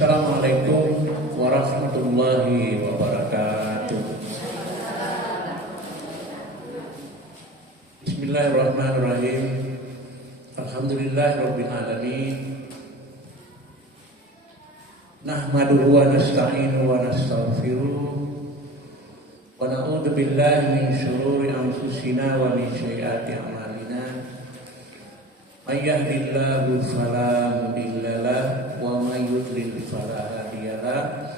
Assalamualaikum warahmatullahi wabarakatuh. Bismillahirrahmanirrahim. Alhamdulillahirabbil alamin. Nahmaduhu wa nasta'inu wa nastaghfiruh. Wa na'udzu billahi min syururi anfusina wa min sayyiati a'malina. May yahdihillahu fala mudilla lahu wa may yudlil fala hadiya lahu.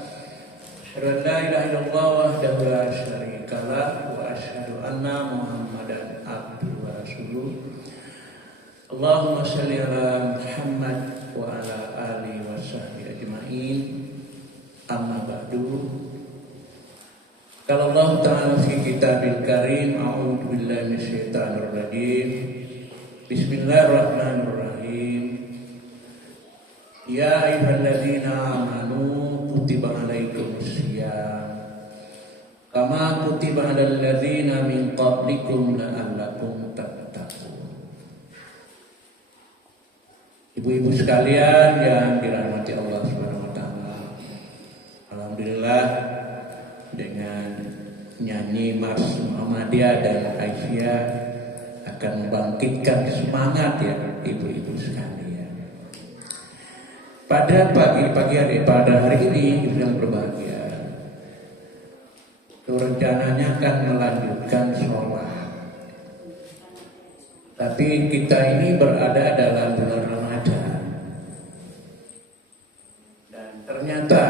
Asyhadu an la ilaha illallah wahdahu la syarika lahu wa asyhadu anna Muhammadan abduhu wa rasuluh. Allahumma shalli ala Muhammad wa ala alihi wa sahbihi ajma'in. Amma ba'du. Qala Allah Ta'ala fi kitabil karim, a'udzu billahi minasyaitonir rajim. Bismillahirrahmanirrahim. Ya ayyuhalladzina amanu kutiba alaikumusiyam kama kutiba alal ladzina min qablikum la'allakum tattaqun. Ibu-ibu sekalian yang dirahmati Allah Subhanahu wa taala. Alhamdulillah, dengan nyanyi Mas Muhammadiyah dan Aisyah akan membangkitkan semangat ya ibu-ibu sekalian. Pada pagi hari pada hari ini yang berbahagia, rencananya akan melanjutkan sholat. Tapi kita ini berada dalam bulan Ramadan, dan ternyata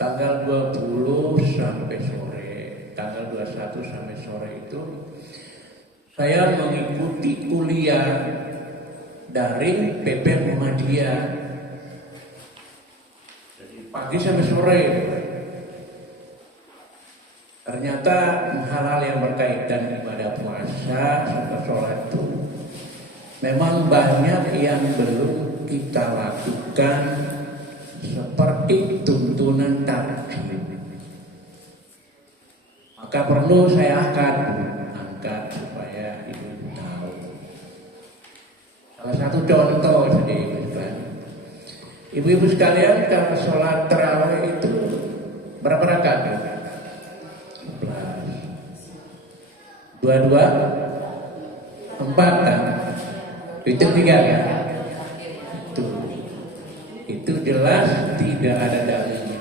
tanggal 20 sampai sore, tanggal 21 sampai sore itu saya mengikuti kuliah daring PP Muhammadiyah. Jadi pagi sampai sore. Ternyata hal-hal yang berkaitan ibadah puasa serta sholat itu memang banyak yang belum kita lakukan, seperti tuntunan takjil. Maka perlu saya angkat supaya ibu tahu. Salah satu contoh sedikit, ibu-ibu sekalian, kalau sholat tarawih itu berapa rakaat? 11. 22, 4 kan? Itu 3 ya? Itu jelas tidak ada dalilnya.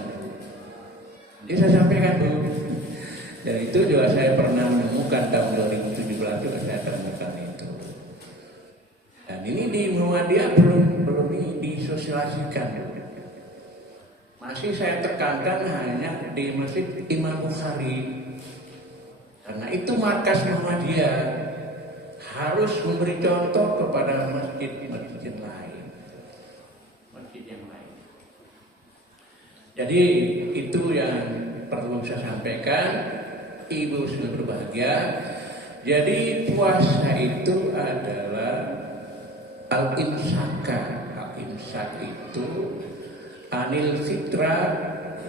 Jadi saya sampaikan dulu. Dan itu juga saya pernah menemukan tahun 2017 juga saya temukan itu. Dan ini di Muhammadiyah belum disosialisasikan. Masih saya tekankan hanya di Masjid Imam Bukhari. Karena itu markas Muhammadiyah harus memberi contoh kepada masjid-masjid lain. Yang lain. Jadi itu yang perlu saya sampaikan, ibu sudah berbahagia. Jadi puasa itu adalah al-imsak. Al-imsak itu anil fitra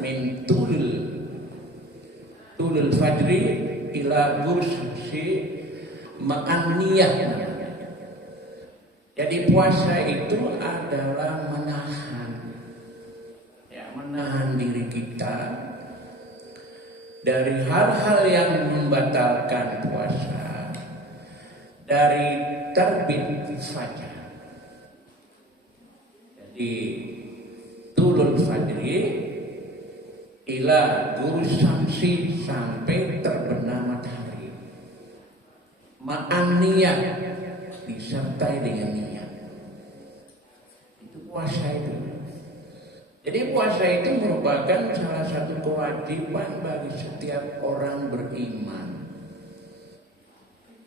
min tulul fajri ila gursi ma'aniyah. Jadi puasa itu adalah menahan diri kita dari hal-hal yang membatalkan puasa, dari terbit fajar. Jadi tulul fajri ila gurus syamsi, sampai terbenam matahari. Ma'aniyah, disertai dengan niat. Itu puasa itu. Jadi puasa itu merupakan salah satu kewajiban bagi setiap orang beriman,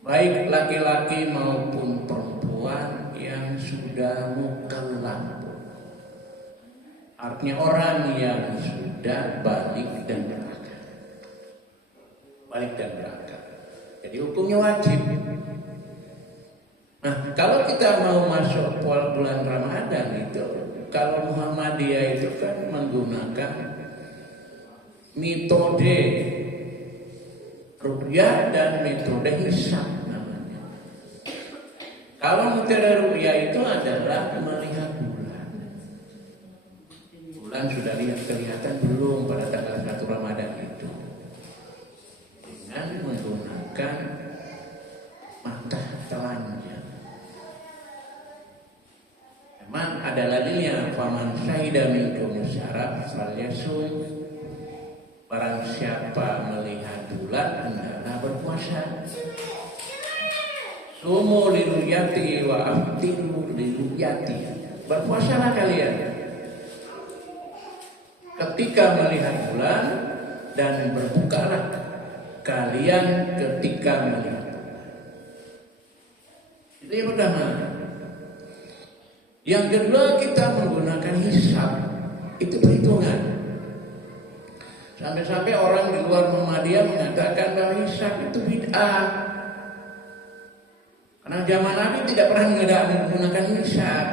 baik laki-laki maupun perempuan yang sudah mukallaf. Artinya orang yang sudah balik dan berakal. Jadi hukumnya wajib. Nah, kalau kita mau masuk bulan Ramadan itu, kalau Muhammadiyah itu kan menggunakan metode ruqyah dan metode hisab namanya. Kalau metode ruqyah itu adalah melihat bulan. Kan sudah kelihatan belum pada tanggal 1 Ramadan itu? Dengan menggunakan mata telanjang. Memang ada dalilnya, faman syahida minkum syahra falyasum. Barang siapa melihat bulan hendaklah berpuasa. Sumu liruyati wa aftiru liruyati. Berpuasalah kalian ketika melihat bulan dan berbukalah kalian ketika melihat bulan. Itu yang pertama. Yang kedua, kita menggunakan hisab. Itu perhitungan. Sampai-sampai orang di luar Muhammadiyah mengatakan bahwa hisab itu bid'ah. Karena zaman Nabi tidak pernah menggunakan hisab.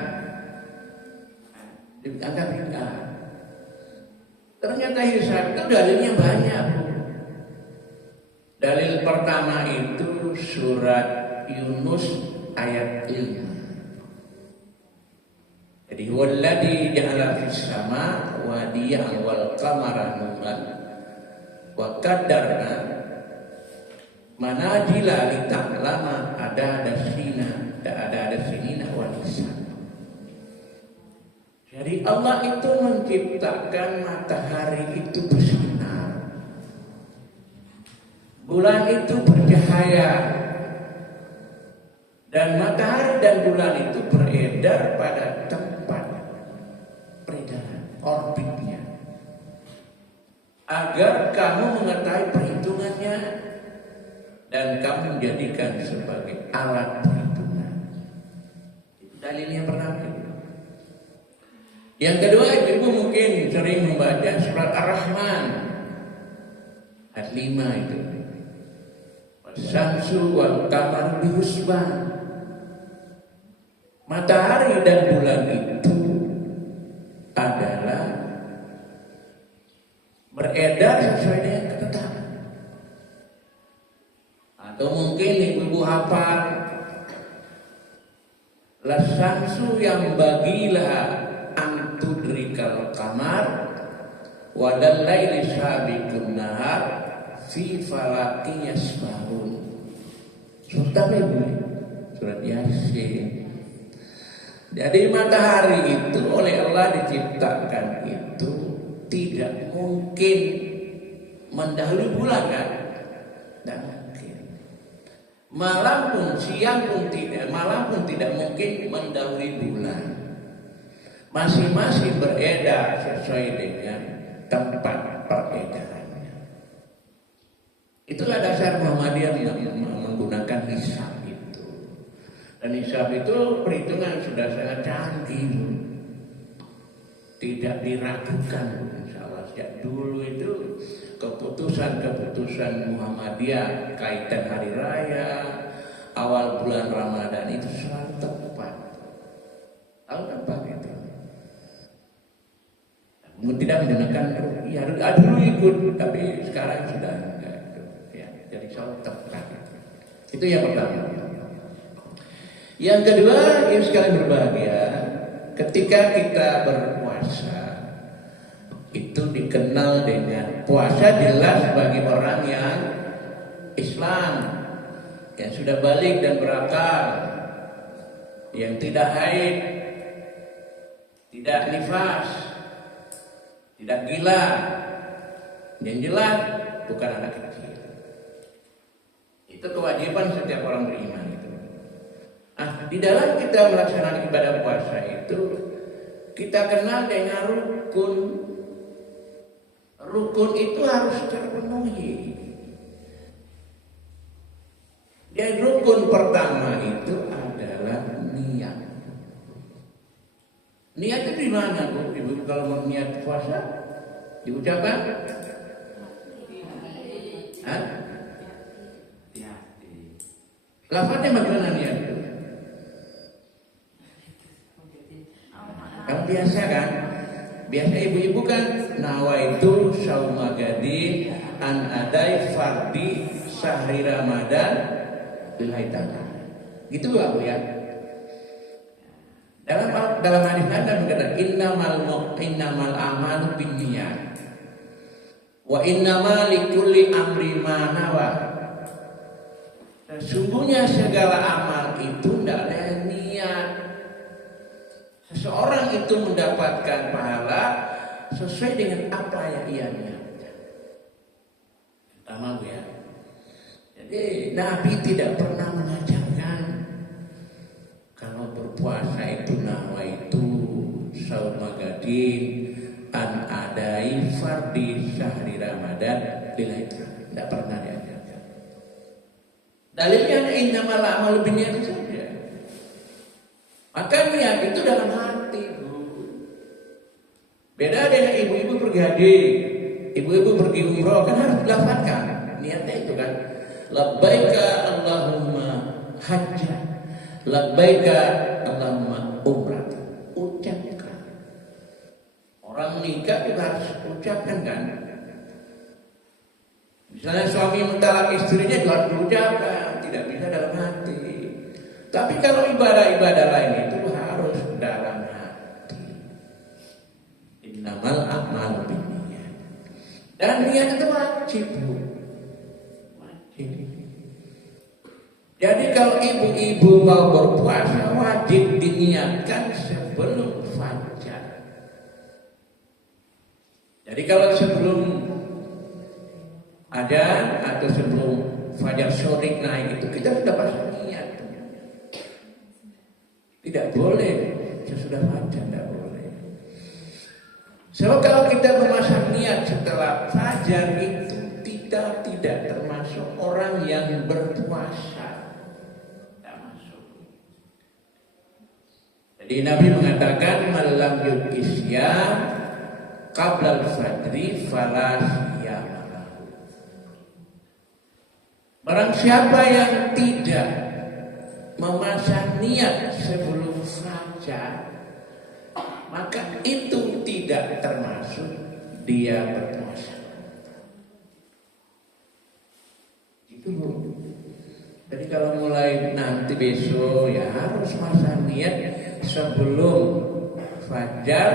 Dianggap bid'ah. Ternyata hisab itu dalilnya banyak. Dalil pertama itu surat Yunus ayat 5. Jadi walladzi ja'ala fis sama wadiyan wal qamara nuran wa qaddarna manazila lita'lama ada sinina wal hisab. Jadi Allah itu menciptakan matahari itu bersinar, bulan itu bercahaya, dan matahari dan bulan itu beredar pada tempat peredaran orbitnya, agar kamu mengetahui perhitungannya dan kamu menjadikan sebagai alat perhitungan. Itu dalilnya pertama. Yang kedua, ibu mungkin sering membaca surat Ar-Rahman ayat 5 itu. Syamsu wal qamaru bihusban. Matahari dan bulan itu adalah beredar sesuai dengan ketetapan. Atau mungkin ibu hafal la syamsu yang bagilah antudrikal qamar wa dal laili sabiqun nahar fi falaqi yasbahun. Surat Yasin. Jadi matahari itu oleh Allah diciptakan itu tidak mungkin mendahului bulan, kan? Tidak mungkin. Malam pun siang pun tidak, malam pun tidak mungkin mendahului bulan. Masing-masing beredar sesuai dengan tempat peredarannya. Itulah dasar Muhammadiyah yang menggunakan hisab itu. Dan hisab itu perhitungan sudah sangat canggih, tidak diragukan. Insya Allah sejak dulu itu keputusan Muhammadiyah kaitan hari raya, awal bulan Ramadan itu selalu tepat. Tahu tepat itu. Tidak menggunakan ya dulu ikut, tapi sekarang sudah enggak. Ya, jadi selalu tepat. Itu yang pertama. Yang kedua, yang sekali berbahagia, ketika kita berpuasa itu dikenal dengan puasa jelas bagi orang yang Islam, yang sudah balik dan berakal, yang tidak haid, tidak nifas, tidak gila, yang jelas bukan anak kecil. Itu kewajiban setiap orang beriman itu. Di dalam kita melaksanakan ibadah puasa itu kita kenal dengan rukun. Rukun itu harus terpenuhi. Dan rukun pertama itu adalah niat. Niat itu di mana, Bu? Ibu kalau mau niat puasa diucapkan? Hah? Lafaznya bagaimana niat itu? Kamu biasa kan? Biasa ibu-ibu kan nawaitu saumagadi an adai fardi sahri Ramadan billahi ta'ala. Gitu lah Bu ya. Dalam hadis Anda mengatakan innamal a'malu binniyat wa innamal likulli amri ma nawa. Sesungguhnya segala amal itu tidak ada niat. Seseorang itu mendapatkan pahala sesuai dengan apa yang ia niatkan. Pertama Bu ya. Jadi Nabi tidak pernah mengajarkan kalau berpuasa itu nawaitu sauma gadin an adai fardi syahri Ramadan lillahi. Tidak pernah diajarkan. Dalilnya innamal a'malu binniyat saja. Maka niat itu dalam hati, Bu. Beda dengan ibu-ibu pergi haji, ibu-ibu pergi umroh kan harus dilafalkan niatnya itu kan. Labbaika Allahumma hajja, labbaika Allahumma umrah. Ucapkan. Orang nikah juga harus ucapkan kan. Misalnya suami mentalak istrinya juga harus diucapkan, tidak bisa dalam hati. Tapi kalau ibadah-ibadah lain itu harus dalam hati. Innamal a'malu binniyat. Dan niat itu wajib, Bu. Wajib. Jadi kalau ibu-ibu mau berpuasa wajib diniatkan sebelum fajar. Jadi kalau sebelum adzan atau sebelum fajar sore naik itu kita sudah pasang niat. Tidak boleh sesudah fajar, tidak boleh. Sebab kalau kita memasang niat setelah fajar itu kita tidak termasuk orang yang berpuasa. Tidak masuk. Jadi Nabi mengatakan malam yukisya qabla al-fajri fala siyama lahu. Barang siapa yang tidak memasang niat sebelum fajar, maka itu tidak termasuk dia berpuasa. Itu Bu. Jadi kalau mulai nanti besok ya harus masang niat sebelum fajar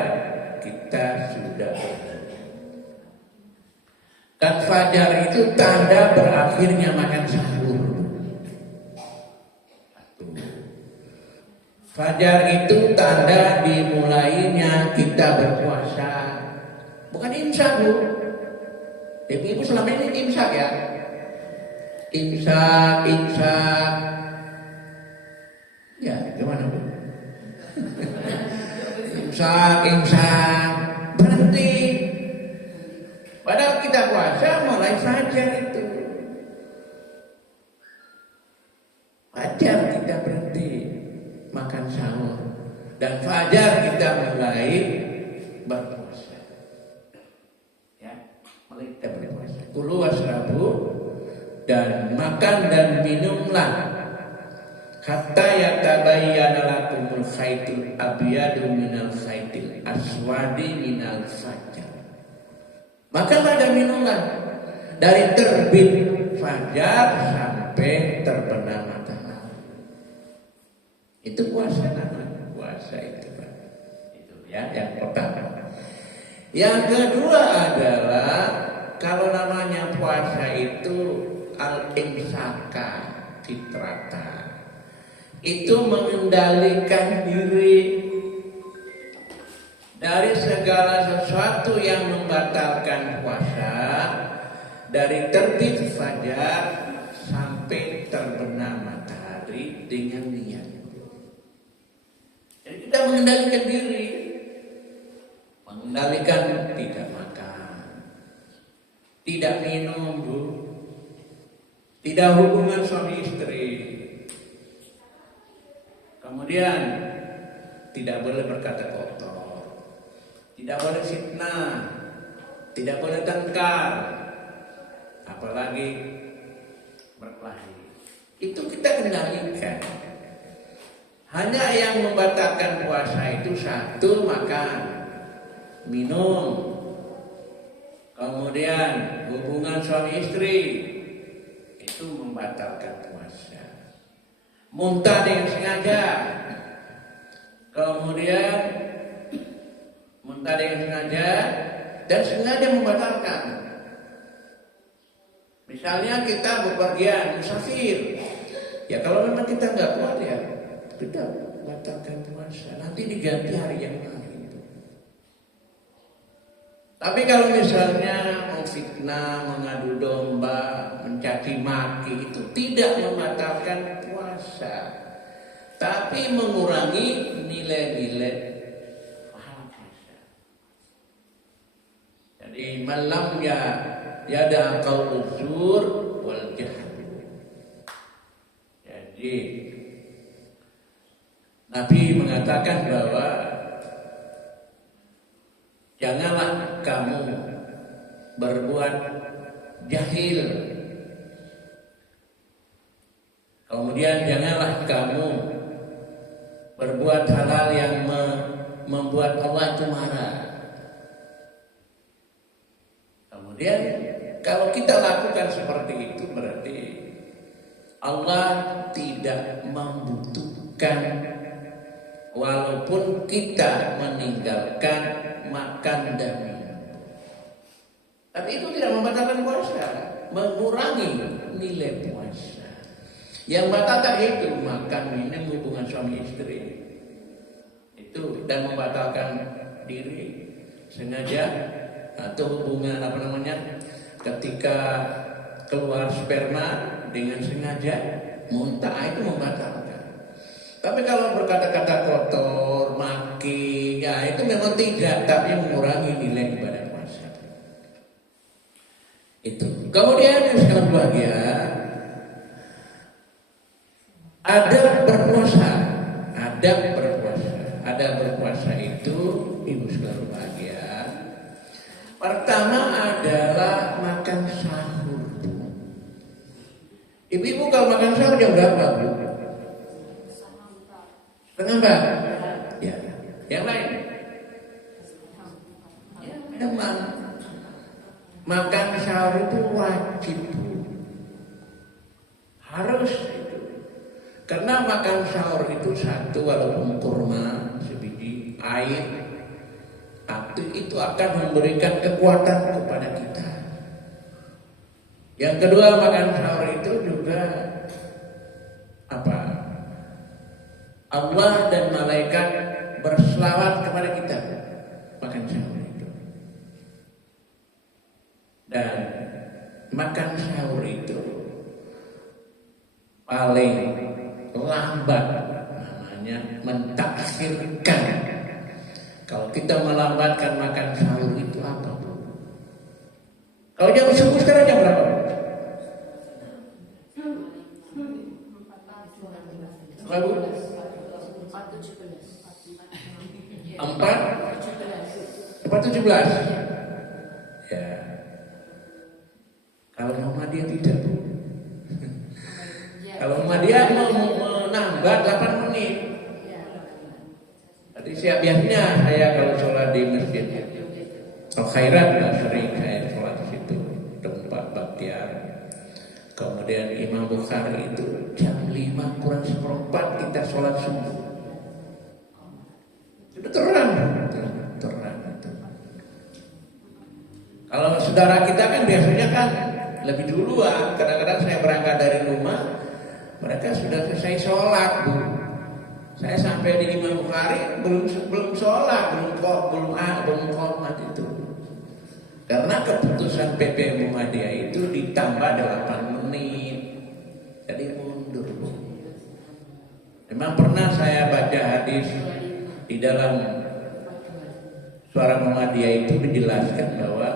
kita sudah berpuasa. Dan fajar itu tanda berakhirnya makan sahur. Fajar itu tanda dimulainya kita berpuasa. Bukan imsak, Bu. Ibu-ibu selama ini imsak ya. Imsak. Ya, gimana Bu? imsak. Berhenti. Padahal kita puasa mulai fajar itu. Fajar kita berhenti makan sahur dan fajar kita mulai berpuasa. Ya, mulai kita berpuasa. Kulu wasrabu, dan makan dan minumlah hatta yatabayyana lakumul khaitul abyadu minal khaitil aswadi minal fajar. Makanlah dan minumlah dari terbit fajar sampai terbenam matahari. Itu puasa namanya, puasa itu Pak. Itu ya yang pertama. Yang kedua adalah kalau namanya puasa itu al-imsaka fitrata. Itu mengendalikan diri dari segala sesuatu yang membatalkan puasa, dari terbit fajar sampai terbenam matahari dengan niat. Jadi kita mengendalikan diri, mengendalikan tidak makan, tidak minum, Bu, tidak hubungan suami istri, kemudian tidak boleh berkata kotor, tidak boleh fitnah, tidak boleh tengkar, apalagi berkelahi. Itu kita kendalikan. Hanya yang membatalkan puasa itu satu, makan, minum, kemudian hubungan suami istri, itu membatalkan puasa. Muntah dengan sengaja, kemudian dengan sengaja dan sengaja membatalkan. Misalnya kita bepergian, musafir. Ya kalau memang kita nggak kuat ya, kita batalkan puasa. Nanti diganti hari yang lain. Tapi kalau misalnya memfitnah, mengadu domba, mencaci maki, itu tidak membatalkan puasa, tapi mengurangi nilai-nilai pahala puasa. Jadi malam ya yada qaulul zur wal jahl. Jadi Nabi mengatakan bahwa janganlah kamu berbuat jahil. Kemudian janganlah kamu berbuat hal-hal yang membuat Allah itu marah. Kemudian kalau kita lakukan seperti itu berarti Allah tidak membutuhkan, walaupun kita meninggalkan makan dan minum. Tapi itu tidak membatalkan puasa, mengurangi nilai puasa. Yang batalkan itu makan, minum, hubungan suami istri. Itu dan membatalkan diri sengaja atau hubungan ketika keluar sperma dengan sengaja muntah, itu membatalkan. Tapi kalau berkata-kata kotor, maki, ya itu memang tidak, tapi mengurangi nilai ibadah puasa. Itu. Kemudian yang sekalian bahagia, adab berpuasa. Adab berpuasa itu ibu sekalian bahagia. Pertama adalah makan sahur. Ibu-ibu kalau makan sahur jam berapa, Bu? Setengah empat. Ya. Yang lain? Ya, memang makan sahur itu wajib, Bu. Harus itu. Karena makan sahur itu satu, walaupun kurma sebiji, air, itu akan memberikan kekuatan kepada kita. Yang kedua, makan sahur itu juga Allah dan malaikat berselawat kepada kita makan sahur itu. Dan makan sahur itu paling lambat, namanya mentakhirkan. Kalau kita melambatkan makan sahur itu apa, Bu? Kalau jam subuh sekarang jam berapa, Bu? 4:17. Ya. Kalau Muhammadiyah tidak, Bu. Kalau Muhammadiyah mau menambah 8 menit. Tadi biasanya saya kalau sholat di masjid Al-Khairat sering saya sholat di situ, tempat baktiar. Kemudian Imam Bukhari itu jam 5 kurang seperempat kita sholat subuh. Sudah terang itu. Kalau saudara kita kan biasanya kan lebih duluan. Kadang-kadang saya berangkat dari rumah, mereka sudah selesai sholat, Bu. Saya sampai di Imam Bukhari belum sholat, belum qomat itu. Karena keputusan PP Muhammadiyah itu ditambah 8 menit. Jadi mundur, Bu. Memang pernah saya baca hadis di dalam Suara Muhammadiyah itu dijelaskan bahwa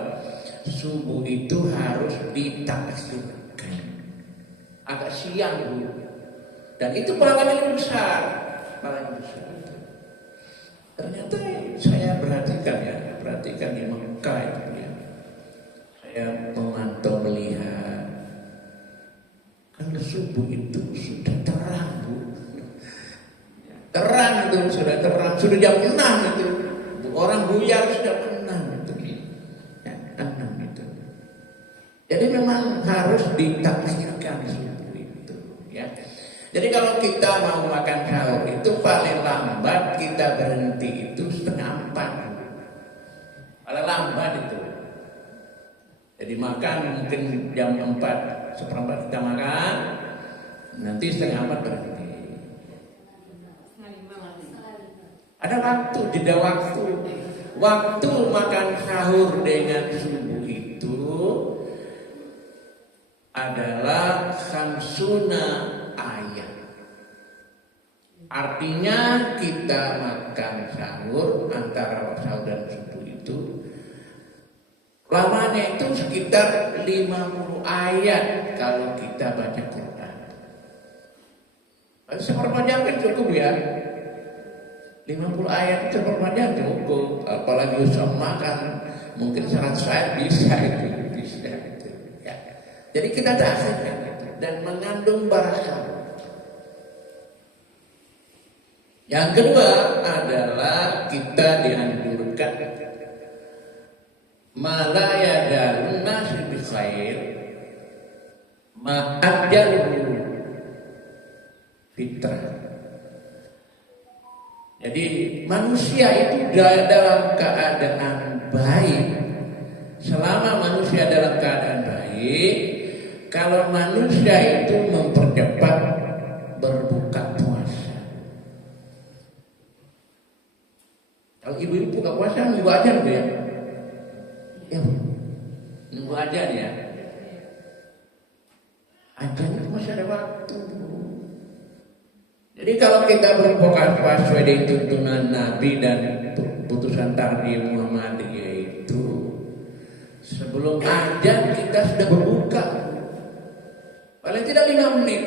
subuh itu harus ditaksirkan agak siang, Bu. Dan itu pahalanya besar. Ternyata saya perhatikan di Mekah itu ya. Saya memantau melihat kalau subuh itu sudah terang, Bu. Terang itu sudah terang, sudah jam 6 itu. Orang buyar sudah 6 itu. Ya, 6 itu. Jadi memang harus ditaksirkan subuh itu, ya. Jadi kalau kita mau makan sahur itu paling lambat kita berhenti itu 3:30. makan mungkin jam 4 seperempat kita makan, nanti setengah 4 berhenti. Ada waktu, jeda waktu. Waktu makan sahur dengan subuh itu adalah khamsuna ayat. Artinya kita makan sahur antara sahur dan subuh itu lamanya itu sekitar 50 ayat kalau kita baca Quran. Seperempat jam kan cukup ya. 50 ayat seperempat jam cukup. Apalagi usah makan mungkin 100 ayat bisa itu. Ya. Jadi kita dasarkan itu dan mengandung barakah. Yang kedua adalah kita dianjurkan malaya dalun nasi bi khair ma'ajalu fitrah. Jadi manusia itu dalam keadaan baik. Selama manusia dalam keadaan baik, kalau manusia itu mempercepat berbuka puasa. Kalau ibu-ibu buka puasa nunggu aja ya. Ya, nunggu aja ya. Ajan itu masih ada waktu. Jadi kalau kita berbuka puasa sesuai dengan tuntunan Nabi dan putusan takdir Muhammadiyah itu, sebelum ajan kita sudah berbuka. Paling tidak 5 menit.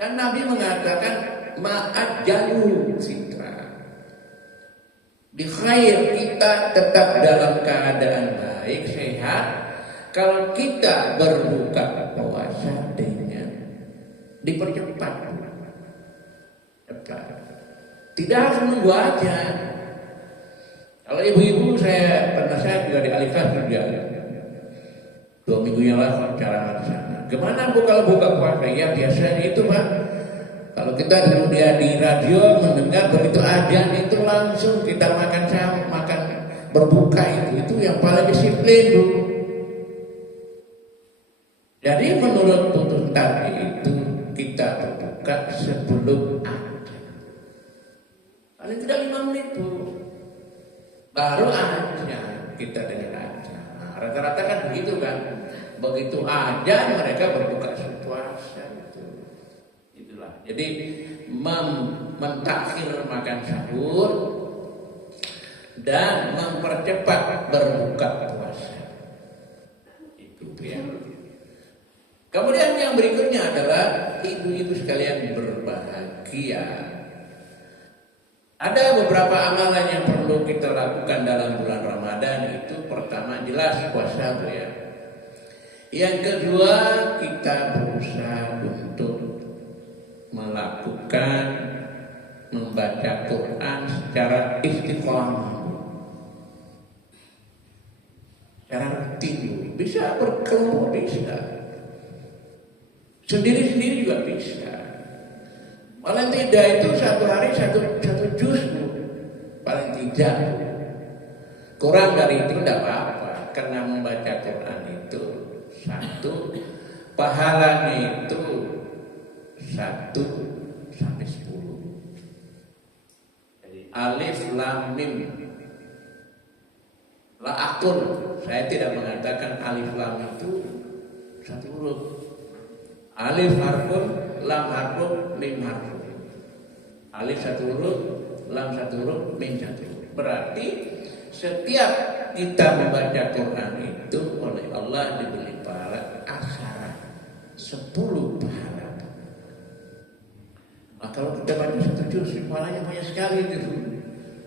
Kan Nabi mengatakan ma'ajalu fitra. Di khair kita tetap dalam keadaan baik, sehat. Kalau kita berbuka puasa dengan dipercepat. Tidak harus menunggu aja. Kalau ibu-ibu saya juga di Alifah juga 2 minggu yang lalu bicara di sana. Gimana bu kalau buka puasa? Ya biasanya itu Pak. Kalau kita dulu di radio mendengar begitu ajan itu langsung kita makan berbuka itu yang paling disiplin bu. Jadi menurut putus tadi itu kita berbuka sebelum ajan. Paling tidak 5 menit bu. Baru aja kita dengan ajan. Nah, rata-rata kan begitu kan. Begitu ajan mereka berbuka puasa itu. Itulah. Jadi mentakhir makan sahur dan mempercepat berbuka puasa. Itu ya. Kemudian yang berikutnya adalah ibu-ibu sekalian berbahagia. Ada beberapa amalan yang perlu kita lakukan dalam bulan Ramadan. Itu pertama jelas puasa bu ya. Yang kedua kita berusaha untuk melakukan membaca Quran secara istiqomah. Secara rutin. Bisa berkelompok bisa. Sendiri-sendiri juga bisa. Paling tidak itu satu hari satu juz paling tidak. Kurang dari itu tidak apa-apa. Karena membaca Quran itu 1, pahalanya itu 1 sampai 10. Jadi alif lam mim. La akun. Saya tidak mengatakan alif lam itu 1 huruf. Alif harfun, lam harfun, mim harfun. Alif 1 huruf, lam 1 huruf, mim 1 huruf. Berarti setiap kita membaca Quran itu oleh Allah diberi pahala asyara 10 pahala. Nah, kalau kita baca 1 juz, pahalanya banyak sekali itu.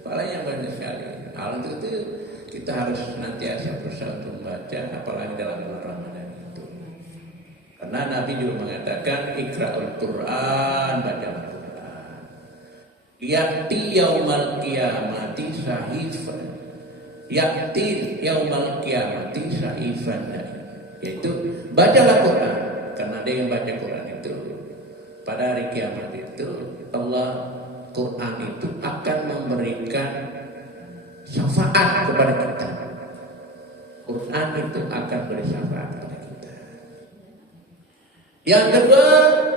Pahalanya banyak sekali. Hal itu kita harus senantiasa berusaha untuk membaca, apalagi dalam bulan Ramadan itu. Karena Nabi juga mengatakan Iqra'ul Quran, bacalah Quran. Ya'ti yaumal qiyamati sahifan. Ya'ti yaumal qiyamati sahifan. Yaitu bacalah Quran. Karena dia yang baca Quran itu pada hari kiamat itu Allah Quran itu akan memberikan syafaat kepada kita. Quran itu akan bersyafaat pada kita. Yang kedua,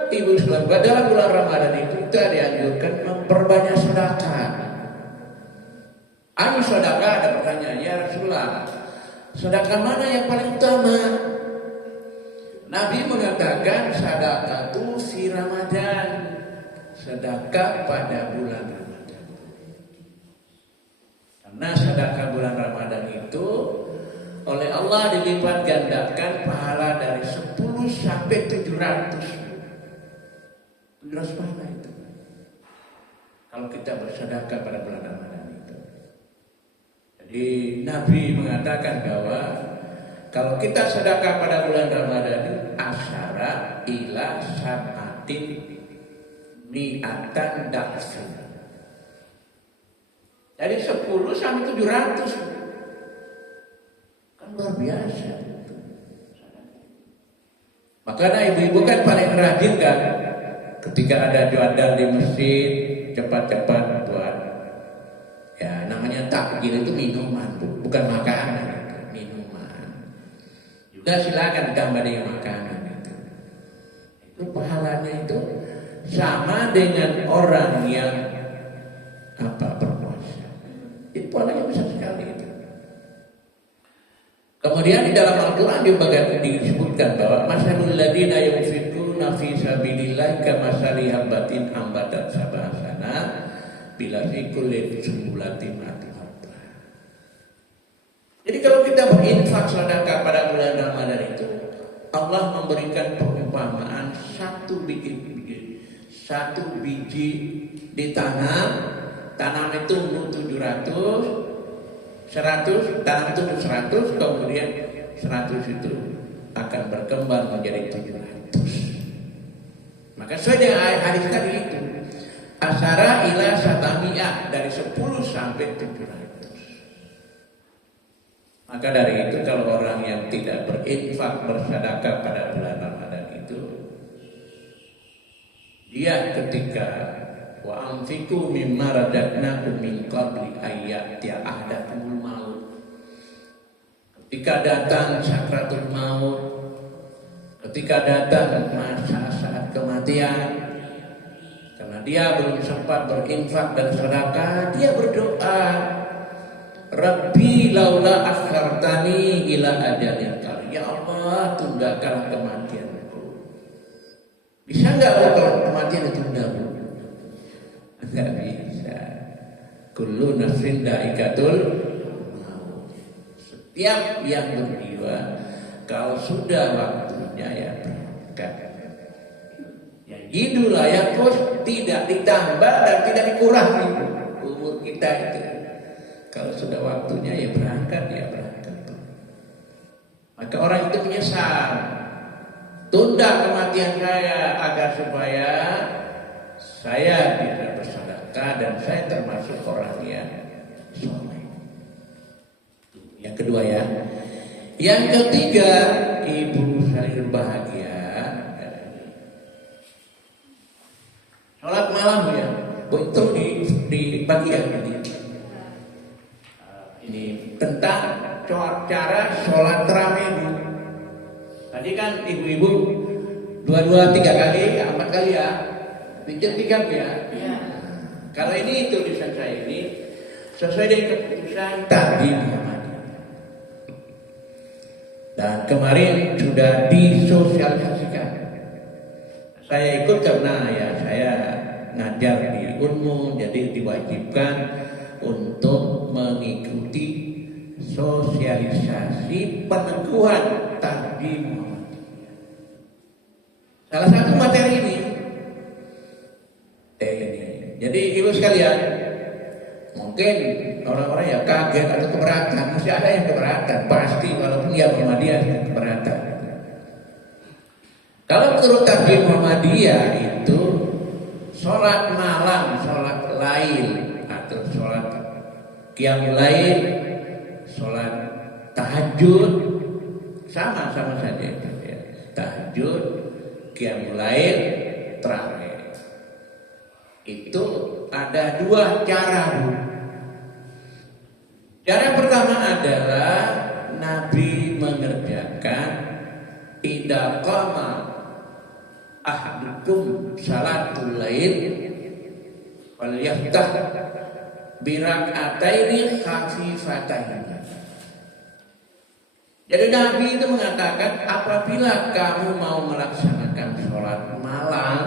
Ibu saudara, dalam bulan Ramadan itu kita dianjurkan memperbanyak sedekah. Ayo sedekah, ada pertanyaan, ya Rasulullah, sedekah mana yang paling utama? Nabi mengatakan sedekah itu fi Ramadan, sedekah pada bulan Ramadan. Karena sedekah bulan Ramadan itu oleh Allah dilipat gandakan pahala dari 10 sampai 700 pahala itu. Kalau kita bersedekah pada bulan Ramadan itu. Jadi Nabi mengatakan bahwa kalau kita sedekah pada bulan Ramadan itu asyara ila sab'atin mi'atan da'fin. Dari 10 sampai 700. Kan luar biasa. Makanya ibu-ibu kan paling rajin kan ketika ada jualan di masjid, cepat-cepat buat ya namanya takjil itu minuman, bukan makanan, minuman. Juga silakan ditambah dengan makanan itu. Itu pahalanya itu sama dengan orang yang berpuasa. Itu pahalanya besar sekali itu. Kemudian di dalam Al-Quran disebutkan bahwa masalul ladina yunfiquna fi sabilillah kamathali habatin ambatat sab'a sanah bila fi kulli sumbulatin mi'atu habbah. Jadi kalau kita berinfak sedekah pada bulan Ramadan itu, Allah memberikan perumpamaan satu biji ditanam, tanam itu tumbuh 700, 100, tanam itu 100, kemudian 100 itu akan berkembang menjadi 700. Maka sesuai dengan hadis tadi itu, asyara ila satamiyah, dari 10 sampai 700. Maka dari itu kalau orang yang tidak berinfak bersedekah pada bulan Ramadan itu, dia ketika wa anfiqu mimma razaqnakum min qabli ayyati ahadakumul maut. Ketika datang sakratul maut, ketika datang masa saat kematian, karena dia belum sempat berinfak dan sedekah, dia berdoa, Rabbi laula akhartani ila ajalin qarib. Ya Allah, tundakan kematianku. Bisa enggak kalau kematian ditunda? Enggak bisa. Kullu nafsin dha'iqatul maut. Setiap yang berjiwa kalau sudah waktunya ya berangkat. Ya hidup layak terus, tidak ditambah dan tidak dikurangi umur kita itu. Kalau sudah waktunya ya berangkat. Maka orang itu menyesal. Tunda kematian saya agar supaya saya bisa bersedekah dan saya termasuk orang yang soleh. Yang kedua ya. Yang ketiga, ibu saya berbahagia. Sholat malam ya. Itu di bagian ini tentang cara sholat tarawih. Tadi kan ibu-ibu 2-3 kali, 4 kali ya. Pinjam 3 ya. Kalau ini tulisan saya ini sesuai dengan keputusan tadi dan kemarin sudah disosialisasikan. Saya ikut karena ya saya ngajar di Unmu, jadi diwajibkan untuk mengikuti sosialisasi peneguhan takdim Muhammadiyah. Salah satu materi ini. Jadi ibu sekalian, mungkin orang-orang ya kaget atau keberatan, mesti ada yang keberatan, pasti walaupun dia Muhammadiyah keberatan. Kalau menurut takdim Muhammadiyah itu sholat malam, sholat lail atau sholat qiyamul lail, sholat tahajud sama-sama saja itu ya. Tahajud, qiyamul lail, tarawih. Itu ada 2 cara. Cara pertama adalah Nabi mengerjakan idza qama ahadukum salatul lail wal yaftah birak'ataini khafifataini. Jadi Nabi itu mengatakan apabila kamu mau melaksanakan sholat malam,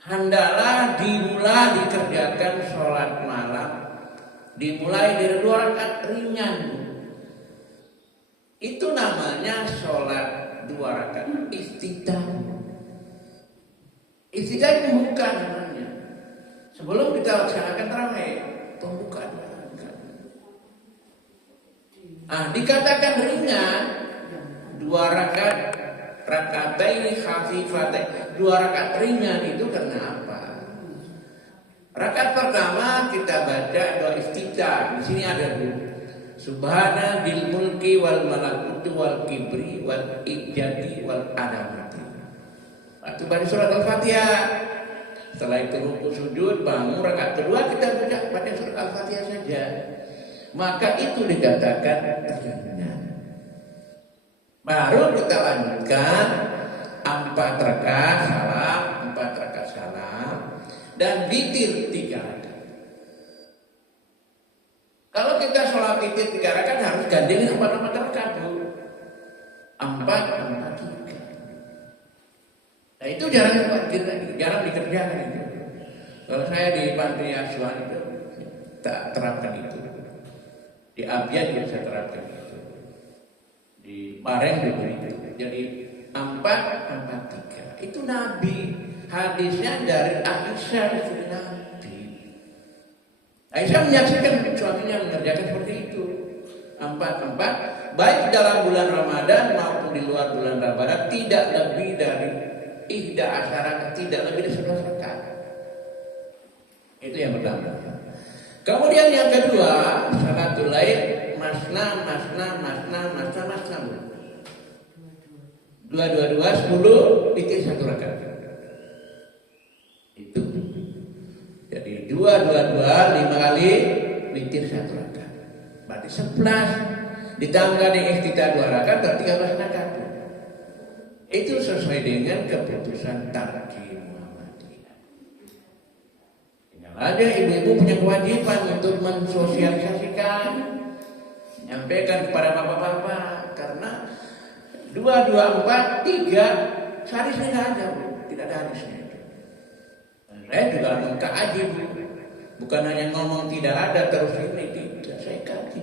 hendaklah dikerjakan sholat malam dimulai dari 2 rakaat ringan. Itu namanya sholat 2 rakaat iftitah. Iftitah itu pembuka namanya. Sebelum kita laksanakan tarawih, pembukaan. Dikatakan ringan 2 rakaataini khafifatain. 2 rakaat ringan itu karena apa? Rakaat pertama kita baca doa iftitah. Di sini ada dulu. Subhana bil mulki wal malakuti wal kibri wal ijadi wal adamati. Waktu baca surat Al-Fatihah. Setelah itu ruku sujud, bangun rakaat kedua kita baca surat Al-Fatihah saja. Maka itu dikatakan ringan. Baru kita lanjutkan 4 rakaat salam, 4 rakaat salam, dan witir 3 rakaat. Kalau kita sholat witir 3 rakaat harus gandengin 4 rakaat bu. 4, 4, 3. Nah itu jarang dikerjakan itu. Kalau saya di panti asuhan itu tak terapkan itu. Di Abiyat juga saya terapkan itu. Di Pareng juga itu. Jadi 4, 4, 3. Itu Nabi. Hadisnya dari Aisyah istri Nabi. Aisyah menyaksikan suaminya mengerjakan seperti itu. 4, 4. Baik dalam bulan Ramadan maupun di luar bulan Ramadan tidak lebih dari ihda asyara, tidak lebih dari 11 rakaat. Itu yang pertama. Kemudian yang kedua, salatul lail masna. 2, 10 witir 1 rakaat. Itu. Jadi 2, 5 kali witir 1 rakaat. Berarti 11 ditambah di iftitah 2 rakaat berarti 13 rakaat. Itu sesuai dengan keputusan tarjih Muhammadiyah. Tinggal aja ibu-ibu punya kewajiban untuk mensosialisasikan, menyampaikan kepada bapak-bapak, karena 2, 4, 3 hadisnya tidak ada, Bu. Tidak ada hadisnya. Saya juga mengkaji, Bu. Bukan hanya ngomong tidak ada terus ini, tidak, saya kaji.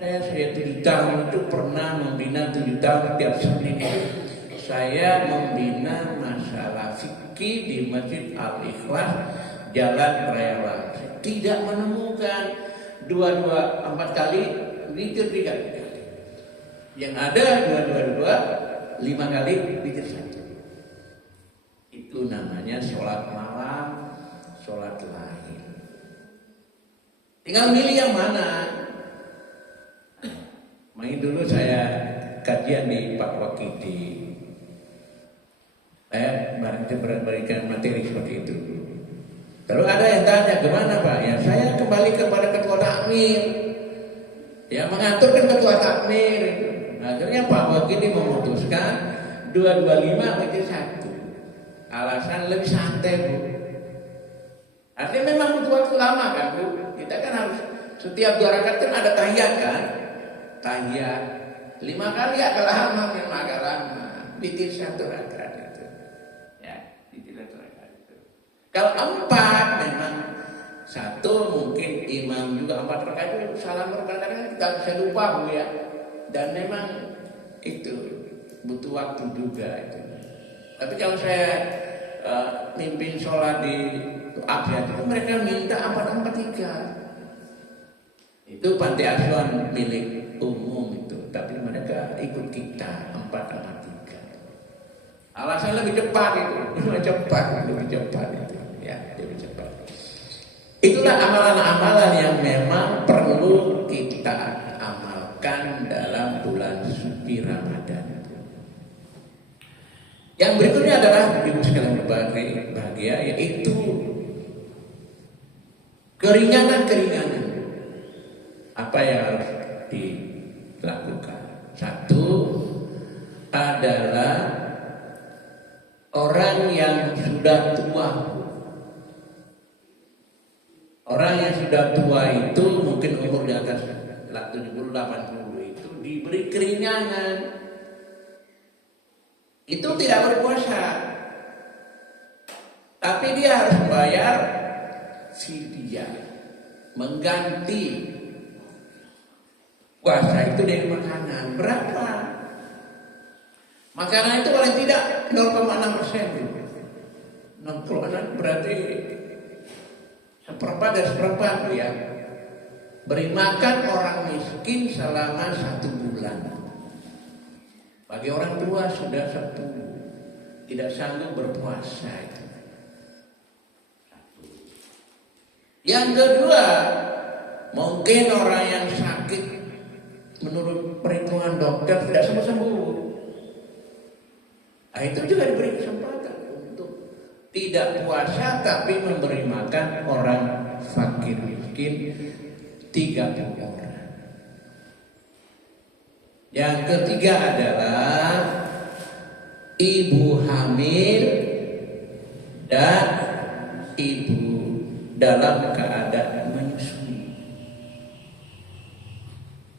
Karena saya 7 tahun itu pernah membina 7 tahun tiap Senin itu saya membina masalah fikih di Masjid Al-Ikhlas Jalan Raya Lampung. Saya tidak menemukan 2, 4 kali witir 3 kali. Yang ada 2, 5 kali witir 1. Itu namanya sholat malam, sholat lain. Tinggal milih yang mana. Main dulu saya kajian di Pak Wakidi. Saya berikan materi seperti itu. Terus ada yang tanya, gimana Pak? Ya saya kembali kepada ketua takmir. Ya mengaturkan ketua takmir. Akhirnya Pak Wakidi memutuskan 225 witir 1. Alasan lebih santai, Bu. Artinya memang butuh waktu lama kan, Bu. Kita kan harus setiap 2 rakaat kan ada tahiyat kan. Tahiyat 5 kali agak lama, memang agak lama. Witir 1 rakaat itu. Ya, witir 1 rakaat itu. Kalau 4 memang 1 mungkin imam juga 4 rakaat itu salam kadang-kadang kita bisa lupa, Bu ya. Dan memang itu butuh waktu juga itu. Tapi kalau saya mimpin sholat di Abiyat itu mereka minta 4-4-3. Itu panti asuhan milik umum itu, tapi mereka ikut kita 4-4-3. Alasan lebih cepat itu, lebih cepat itu, ya lebih cepat. Itulah amalan-amalan yang memang perlu kita amalkan dalam bulan suci Ramadan. Yang berikutnya adalah ibu sekalian berbahagia, yaitu keringanan. Apa yang harus Orang yang sudah tua itu mungkin umur di atas 70, 80 itu diberi keringanan. Itu tidak berpuasa. Tapi dia harus bayar fidyah, mengganti puasa itu dari makanan. Berapa? Makanan itu paling tidak 0,6%. 0,6 berarti seperempat dari seperempat ya. Beri makan orang miskin selama 1 bulan. Bagi orang tua sudah 10 tidak sanggup berpuasa itu. Yang kedua, mungkin orang yang sakit menurut perhitungan dokter tidak sembuh-sembuh. Nah, itu juga diberi kesempatan untuk tidak puasa tapi memberi makan orang fakir miskin 30 orang. Yang ketiga adalah ibu hamil dan ibu dalam keadaan menyusui.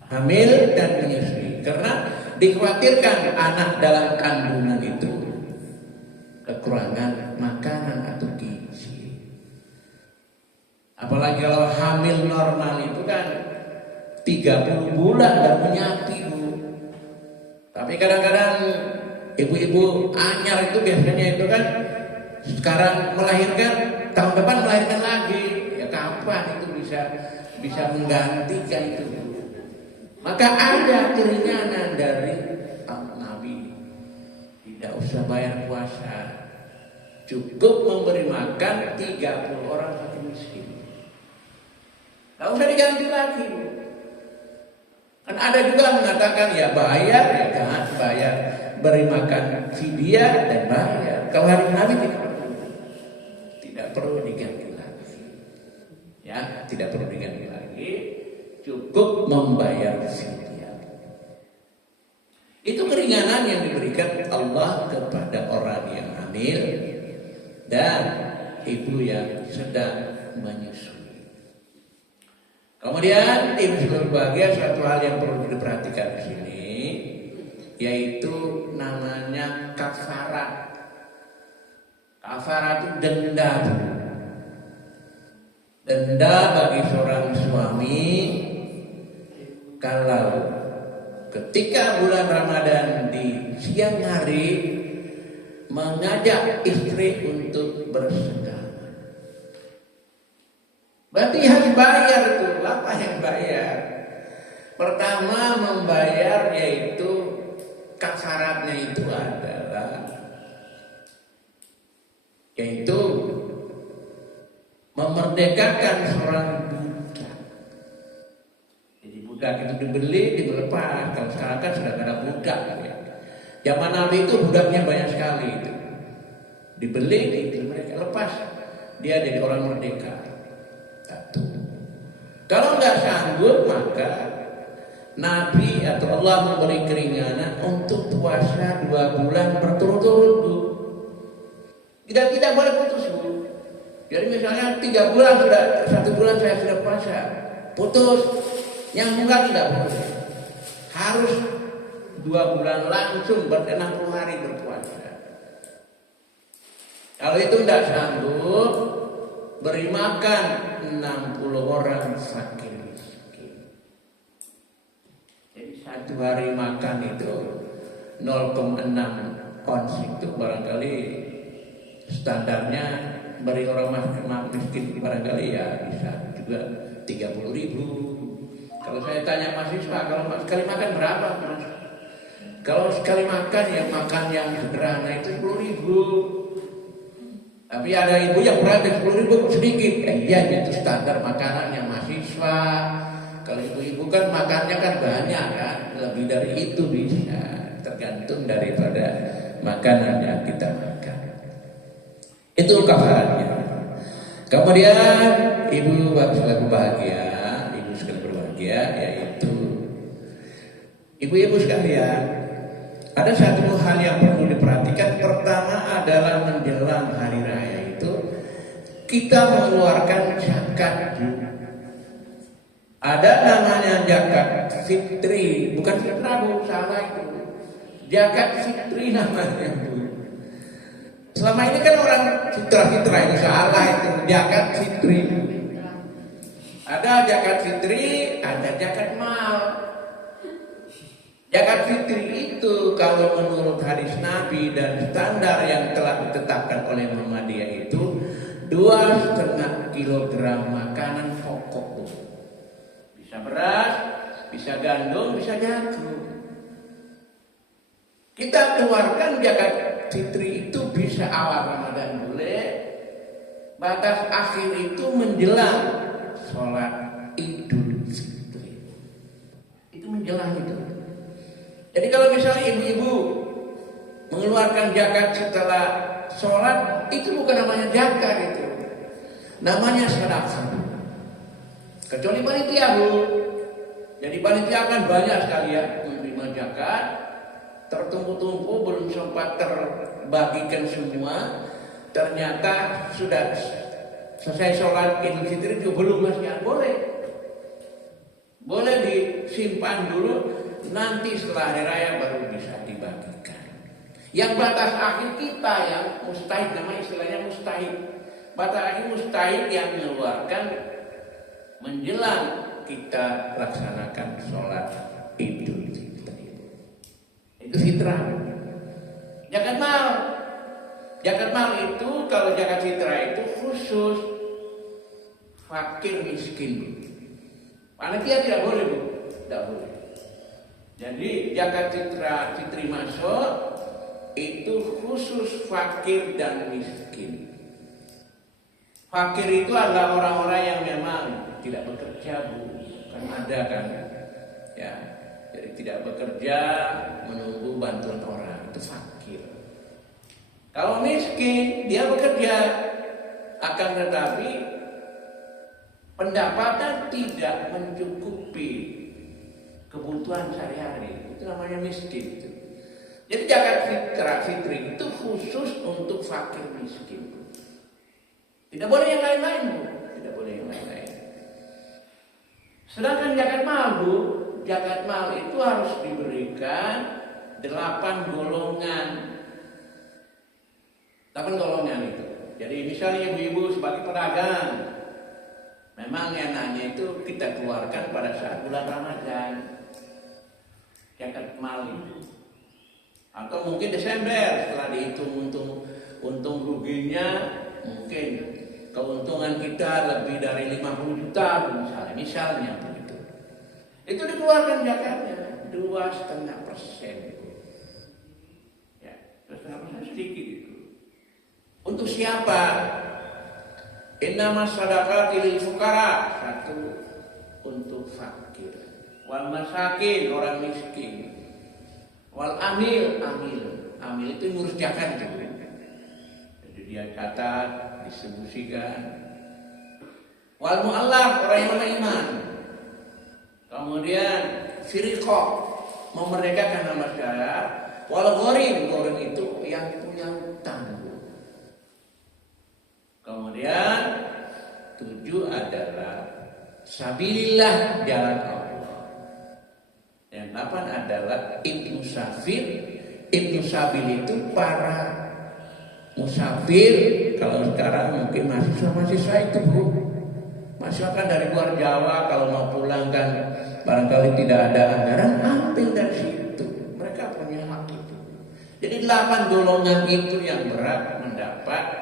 Hamil dan menyusui, karena dikhawatirkan anak dalam kandungan itu kekurangan makanan atau gizi. Apalagi kalau hamil normal itu kan 30 bulan dan menyati, Bu. Tapi kadang-kadang ibu-ibu anyar itu biasanya itu kan sekarang melahirkan, tahun depan melahirkan lagi. Ya kapan itu bisa menggantikan itu? Maka ada keringanan dari Nabi. Tidak usah bayar puasa, cukup memberi makan 30 orang fakir miskin. Tidak usah diganti lagi. Kan ada juga mengatakan ya bayar, ya kan bayar, beri makan fidyah dan bayar. Kalau hari Nabi tidak perlu diganti lagi. Ya, tidak perlu diganti lagi, cukup membayar fidyah. Itu keringanan yang diberikan Allah kepada orang yang hamil dan ibu yang sedang menyusui. Kemudian ibu berbahagia, satu hal yang perlu diperhatikan di sini yaitu namanya kafarat. Kafarat itu denda. Denda bagi seorang suami kalau ketika bulan Ramadan di siang hari mengajak istri untuk bersedekah. Berarti harus bayar itu. Apa yang bayar? Pertama membayar yaitu kafaratnya itu adalah yaitu memerdekakan seorang budak. Jadi budak itu dibeli, dilepas. Kalau sekarang kan sudah ada budak ya. Zaman Nabi itu budaknya banyak sekali itu. Dibeli, mereka lepas, dia jadi orang merdeka. Satu. Kalau nggak sanggup maka Nabi atau Allah memberi keringanan untuk puasa 2 bulan berturut-turut, Bu. Tidak boleh putus, Bu. Jadi misalnya 3 bulan sudah, 1 bulan saya sudah puasa, putus, nyambung lagi tidak boleh. Harus 2 bulan langsung 60 hari berpuasa. Kalau itu tidak sanggup, beri makan 60 orang fakir miskin. Jadi 1 hari makan itu 0,6 ons itu barangkali standarnya beri orang miskin barangkali ya bisa juga 30.000. Kalau saya tanya mahasiswa, kalau sekali makan berapa, Mas? Kalau sekali makan ya makan yang sederhana itu 10.000. Tapi ada ibu yang berada 10.000 sedikit. Iya itu standar makanan yang mahasiswa. Kalau ibu-ibu kan makannya kan banyak kan, lebih dari itu bisa. Tergantung daripada makanan yang kita makan. Itu kafaratnya. Kemudian ibu selalu bahagia, ibu sekali berbahagia, yaitu ibu-ibu sekalian. Ada satu hal yang perlu diperhatikan. Pertama adalah menjelang hari raya itu kita mengeluarkan zakat Ada namanya zakat fitri, bukan fitrah Bu, salah itu. Zakat fitri namanya Bu. Selama ini kan orang fitrah itu salah itu, zakat fitri. Ada zakat fitri, ada zakat mal. Zakat fitri itu kalau menurut hadis Nabi dan standar yang telah ditetapkan oleh Muhammadiyah itu 2,5 kilogram makanan pokok Bu. Bisa beras, bisa gandum, bisa jagung. Kita keluarkan zakat fitri itu bisa awal Ramadan boleh, batas akhir itu menjelang sholat Idul Fitri. Itu menjelang itu. Jadi kalau misalnya ibu-ibu mengeluarkan zakat setelah sholat, itu bukan namanya zakat itu, namanya sedekah. Kecuali panitia Bu. Jadi panitia akan banyak sekali ya menerima zakat, tertumpu-tumpu belum sempat terbagikan semua. Ternyata sudah selesai sholat Idul Fitri itu belum masih boleh. Boleh disimpan dulu, nanti setelah hari raya baru bisa dibagikan. Yang batas akhir kita yang mustahid, nama istilahnya mustahid. Batas akhir mustahid yang mengeluarkan menjelang kita laksanakan sholat Idul Fitri. Itu fitrah. Zakat mal. Zakat mal itu kalau zakat fitrah itu khusus fakir miskin. Panitia tidak boleh Bu, tidak boleh. Jadi zakat fitri masuk itu khusus fakir dan miskin. Fakir itu adalah orang-orang yang memang tidak bekerja Bu, kan ada kan, ya. Jadi tidak bekerja menunggu bantuan orang, itu fakir. Kalau miskin dia bekerja, akan tetapi pendapatan tidak mencukupi kebutuhan sehari-hari, itu namanya miskin. Jadi zakat fitri itu khusus untuk fakir miskin. Tidak boleh yang lain-lain Bu, tidak boleh yang lain-lain. Sedangkan zakat mal Bu, zakat mal itu harus diberikan 8 golongan. 8 golongan itu. Jadi misalnya ibu-ibu sebagai pedagang, memang enaknya itu kita keluarkan pada saat bulan Ramadan. Zakat mal itu. Atau mungkin Desember setelah dihitung untung ruginya, mungkin keuntungan kita lebih dari 50 juta misalnya begitu. Itu dikeluarkan zakatnya 2,5%. Ya, 2,5% sedikit itu. Untuk siapa? Innamas shadaqati lil fuqara, satu untuk fakir, wal masakin orang miskin, wal amil itu ngurus zakat itu. Jadi dia catat, distribusikan. Wal mu'allaf orang yang beriman. Kemudian firiqah memerdekakan masyarakat. Wal gharim itu yang punya utang. Kemudian 7 adalah sabilillah, jalan Allah. Yang 8 adalah ibnu safir. Ibnu sabil itu para musafir. Kalau sekarang mungkin mahasiswa itu Bu, mahasiswa dari luar Jawa kalau mau pulang kan barangkali tidak ada anggaran, ambil dari situ. Mereka punya hak itu. Jadi 8 golongan itu yang berhak mendapat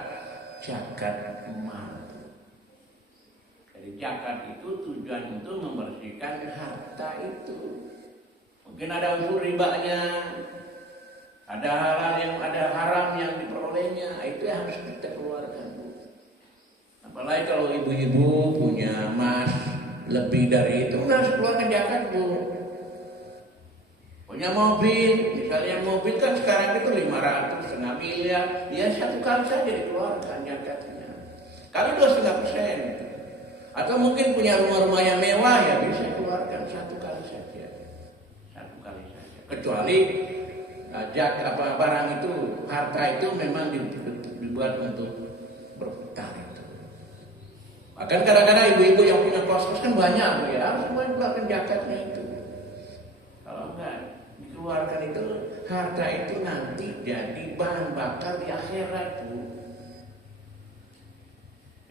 zakat mal. Jadi zakat itu tujuan untuk membersihkan harta itu. Mungkin ada unsur ribanya, ada hal yang ada haram yang diperolehnya, itu yang harus kita keluarkan. Apalagi kalau ibu-ibu punya emas lebih dari itu, harus keluarkan zakat Bu. Punya mobil, misalnya mobil kan sekarang itu 500,5 miliar, ya 1 kali saja dikeluarkan zakatnya. Kali 2,5%. Atau mungkin punya rumah-rumah yang mewah, ya bisa keluarkan 1 kali saja. 1 kali saja. Kecuali barang itu, harta itu memang dibuat untuk berputar itu. Bahkan kadang-kadang ibu-ibu yang punya kos-kos kan banyak ya, semua keluarkan zakatnya itu. Kalau enggak dikeluarkan itu, harta itu nanti jadi bahan bakar di akhirat, Bu.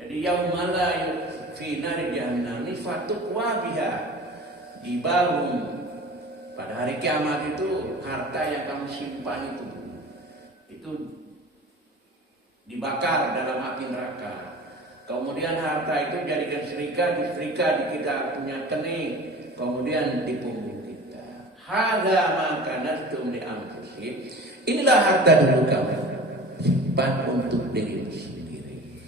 Jadi yaumala yufina di jahannam fatuqwa biha, dibangun pada hari kiamat itu harta yang kamu simpan itu dibakar dalam api neraka. Kemudian harta itu jadikan setrika di kita punya kening, kemudian di punggung kita. Hadza ma kanastum li anfusikum. Inilah harta dulu kamu simpan untuk diri sendiri.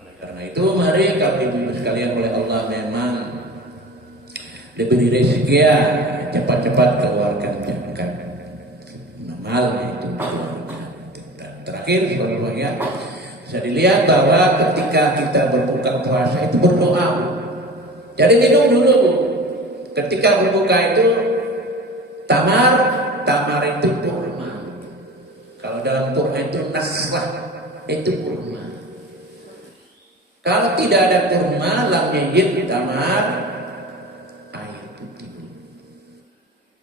Oleh karena itu mari ibu sekalian, oleh Allah memang diberi rezeki ya, cepat-cepat keluarkan zakat. Normalnya itu keluarkan. Terakhir sebelumnya bisa dilihat bahwa ketika kita berbuka puasa itu berdoa. Jadi minum dulu, Bu. Ketika berbuka itu tamar itu kurma. Kalau dalam kurma itu naslah, itu kurma. Kalau tidak ada kurma, lam yajid tamar, air putih.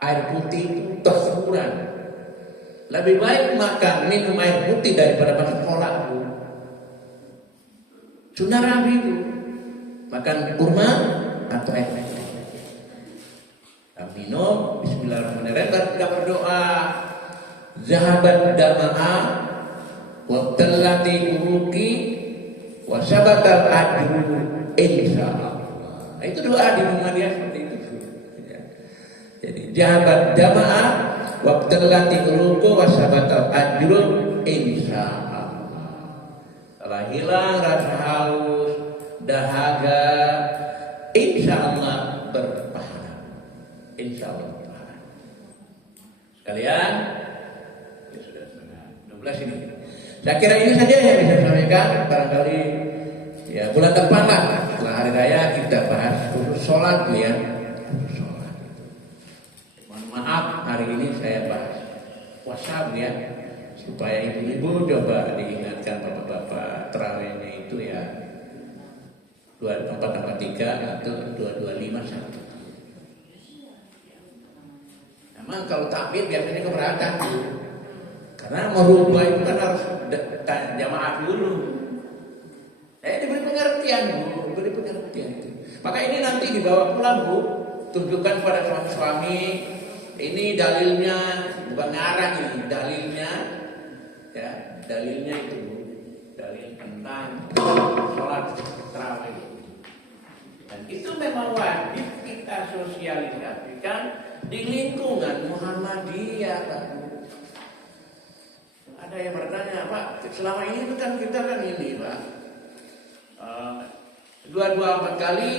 Air putih itu tahuran. Lebih baik makan minum air putih daripada makan kolak, Bu. Sunnah Nabi itu makan kurma atau air putih. Minum bismillahirrahmanirrahim, baru kita berdoa. Zahabat dama'a wa tallati uruki wa sabatal ajru insyaallah. Itu doa di Muhammadiyah seperti itu. Jadi zahabat dama'a wa tallati uruku wa sabatal ajru insyaallah. Telah hilang rasa haus, dahaga, insyaallah berpahala. Insyaallah berpahala. Sekalian, ya sudah 12 ini. Saya kira ini saja yang bisa saya sampaikan. Barangkali ya bulan depan lah, setelah hari raya kita bahas khusus sholat ya. Khusus sholat. Mohon maaf hari ini saya bahas puasa ya, supaya ibu-ibu coba diingatkan bapak-bapak terawihnya itu ya 2443 atau 2251. Memang kalau takbir biasanya keberatan, karena merubah itu kan harus jamaah dulu. Diberi pengertian, Bu, diberi pengertian itu. Maka ini nanti dibawa pulang, Bu, tunjukkan pada suami-suami. Ini dalilnya, bukan ngarang ini, dalilnya, ya, dalilnya itu, Bu, dalil tentang sholat tarawih. Dan itu memang wajib kita sosialisasikan di lingkungan Muhammadiyah, Pak. Ada yang bertanya, Pak, selama ini kan kita kan ini, Pak, 224 kali,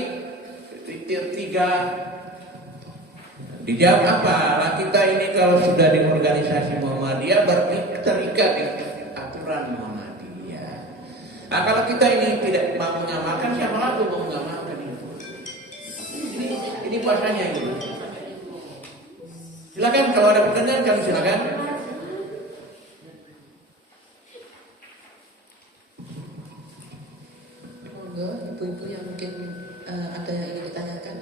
titir 3. Dijawab apa? Lah kita ini kalau sudah di organisasi Muhammadiyah berarti terikat dengan aturan Muhammadiyah. Nah kalau kita ini tidak mau mengamalkan, siapa lagi mau mengamalkan itu? Ini puasanya ini. Silakan kalau ada pertanyaan kami silakan. Monggo ibu-ibu yang mungkin ada yang ingin ditanyakan.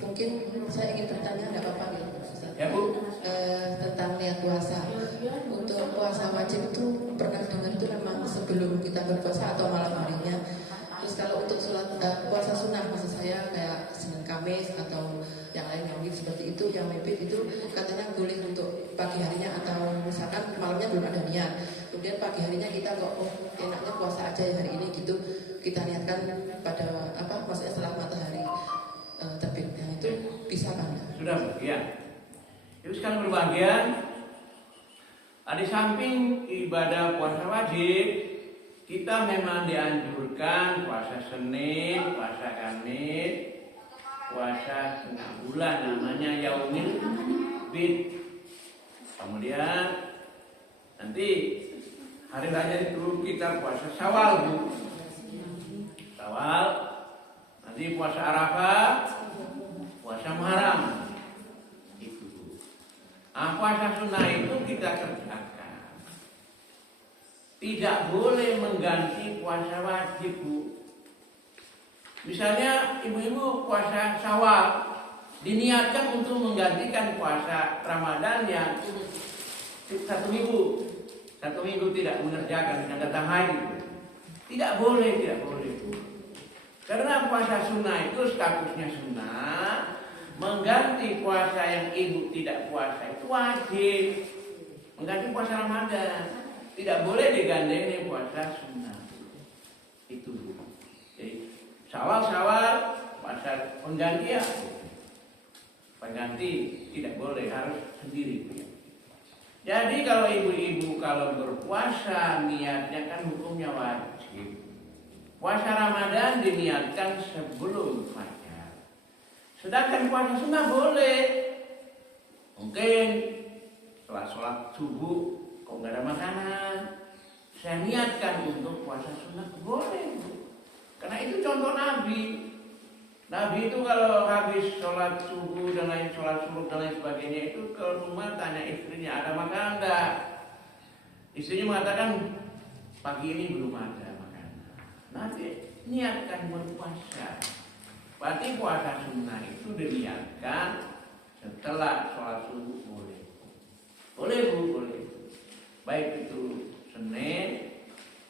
Mungkin saya ingin bertanya, nggak apa-apa nih, Ustaz? Ya, Bu. Tentang niat puasa. Untuk puasa wajib itu pernah dengar itu memang sebelum kita berpuasa atau malam harinya. Terus kalau untuk sholat puasa sunnah, maksud saya kayak Senin Kamis atau yang lain yang seperti itu, yang mepet itu katanya boleh untuk pagi harinya atau misalkan malamnya belum ada niat. Kemudian pagi harinya kita kok enaknya puasa aja ya hari ini gitu. Kita niatkan pada maksudnya setelah matahari terbit. Nah itu bisa kan? Sudah, Bu, ya. Jadi sekarang berbahagia. Di samping ibadah puasa wajib, kita memang dianjurkan puasa Senin, puasa Kamis, puasa setengah bulan namanya Yaumil Bid. Kemudian nanti hari raya itu kita puasa Syawal, Bu. Syawal, nanti puasa Arafah, puasa puasa haram. Itu. Puasa sunnah itu kita kerjakan. Tidak boleh mengganti puasa wajib, Bu. Misalnya ibu-ibu puasa Syawal diniatkan untuk menggantikan puasa Ramadan yang 1 minggu. 1 minggu tidak mengerjakan dan datang haji. Tidak boleh. Karena puasa sunnah itu statusnya sunnah, mengganti puasa yang ibu tidak puasa itu wajib. Mengganti puasa Ramadan tidak boleh digandeng puasa sunnah. Itu. Jadi Syawal puasa pengganti ya. Pengganti tidak boleh, harus sendiri. Jadi kalau ibu-ibu kalau berpuasa niatnya kan hukumnya wajib. Puasa Ramadan diniatkan sebelum fajar. Sedangkan puasa sunnah boleh. Mungkin setelah sholat subuh kok nggak ada makanan, saya niatkan untuk puasa sunnah, boleh. Karena itu contoh Nabi. Nabi itu kalau habis sholat subuh dan lain sholat subuh dan lain sebagainya itu ke rumah tanya istrinya ada makanan enggak. Istrinya mengatakan pagi ini belum ada makanan. Nanti niatkan berpuasa. Berarti puasa sunnah itu diniatkan setelah sholat subuh boleh. Boleh Bu, boleh. Baik itu Senin,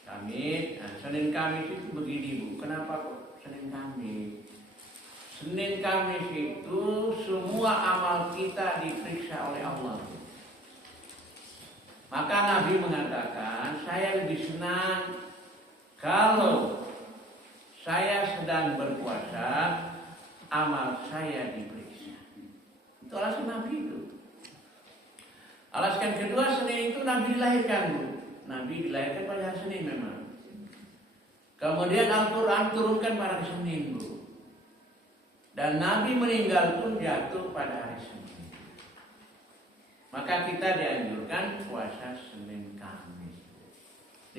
Kamis. Nah, Senin Kamis itu begini Bu. Kenapa kok Senin Kamis? Senin Kamis itu semua amal kita diperiksa oleh Allah. Maka Nabi mengatakan, saya lebih senang kalau saya sedang berpuasa, amal saya diperiksa. Itu alasan Nabi itu. Alasan kedua, Senin itu Nabi dilahirkan, Bu. Nabi dilahirkan pada hari Senin memang. Kemudian Al-Quran turunkan pada hari Senin, Bu. Dan Nabi meninggal pun jatuh pada hari Senin. Maka kita dianjurkan puasa Senin Kamis.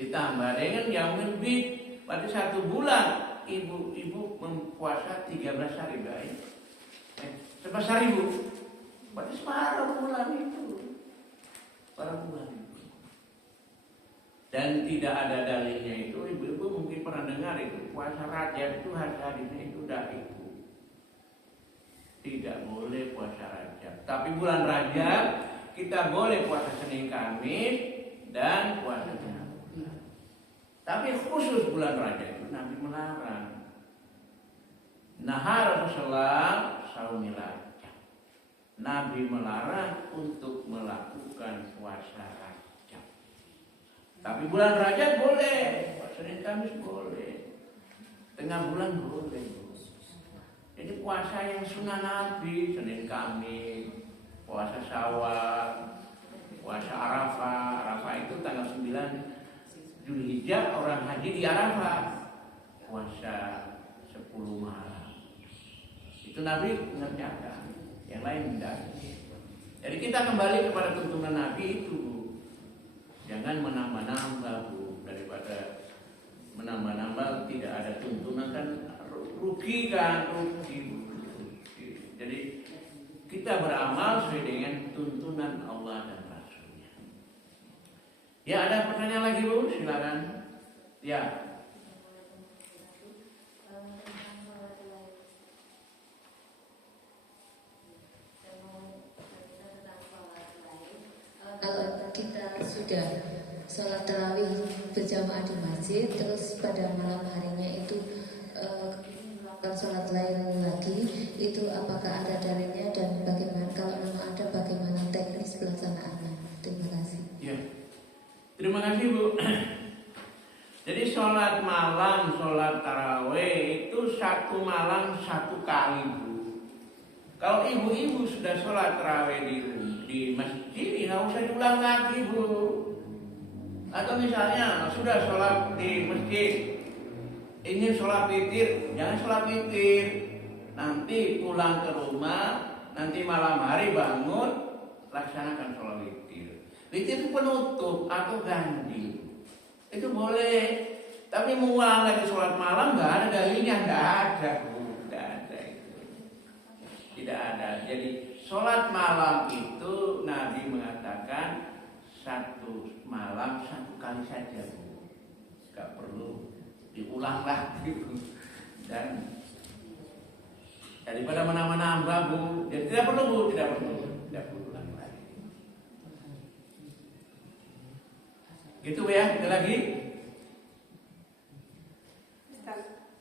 Ditambah dengan yaumul bid, pada 1 bulan ibu-ibu mempuasa 13 hari baik. 11 hari Bu. Berarti separuh bulan itu. Separuh bulan itu. Dan tidak ada dalilnya itu, ibu-ibu mungkin pernah dengar itu puasa Rajab itu hadisnya itu itu. Tidak boleh puasa Rajab. Tapi bulan Rajab kita boleh puasa Senin Kamis dan puasa Jumat. Tapi khusus bulan Rajab itu Nabi melarang. Nahar Rasulullah saumil Rajab. Nabi melarang untuk melakukan puasa Rajab. Tapi bulan Rajab boleh, puasa Senin Kamis boleh. Tengah bulan boleh. Jadi puasa yang sunnah Nabi, Senin Kamis, puasa Syawal, puasa Arafah. Arafah itu tanggal 9 Zulhijjah, orang haji di Arafah. Puasa 10 malam. Itu Nabi mengerjakan, yang lain tidak. Jadi kita kembali kepada tuntunan Nabi itu. Jangan menambah-nambah Bu, daripada menambah-nambah tidak ada tuntunan kan rugi. Jadi kita beramal sesuai dengan tuntunan Allah dan Rasulnya. Ya, ada pertanyaan lagi Bu? Silakan. Ya. Kalau kita sudah sholat tarawih berjamaah di masjid, terus pada malam harinya itu melakukan sholat lain lagi, itu apakah ada dalilnya dan bagaimana, kalau memang ada bagaimana teknis pelaksanaannya? Terima kasih. Ya, terima kasih Bu. Jadi sholat malam, sholat tarawih itu 1 malam 1 kali Bu. Kalau ibu-ibu sudah sholat tarawih di masjid, nggak usah diulang lagi Bu. Atau misalnya sudah sholat di masjid, ingin sholat witir, jangan sholat witir. Nanti pulang ke rumah, nanti malam hari bangun, laksanakan sholat witir. Witir itu penutup atau ganjil. Itu boleh. Tapi mengulang lagi sholat malam nggak ada dalilnya, nggak ada Bu, nggak ada itu. Tidak ada. Jadi sholat malam itu Nabi mengatakan satu malam satu kali saja, Bu. Gak perlu diulang lagi, Bu. Dan daripada menambah-nambah, Bu. Jadi tidak perlu, Bu, tidak perlu ulang lagi. Gitu ya, kita lagi.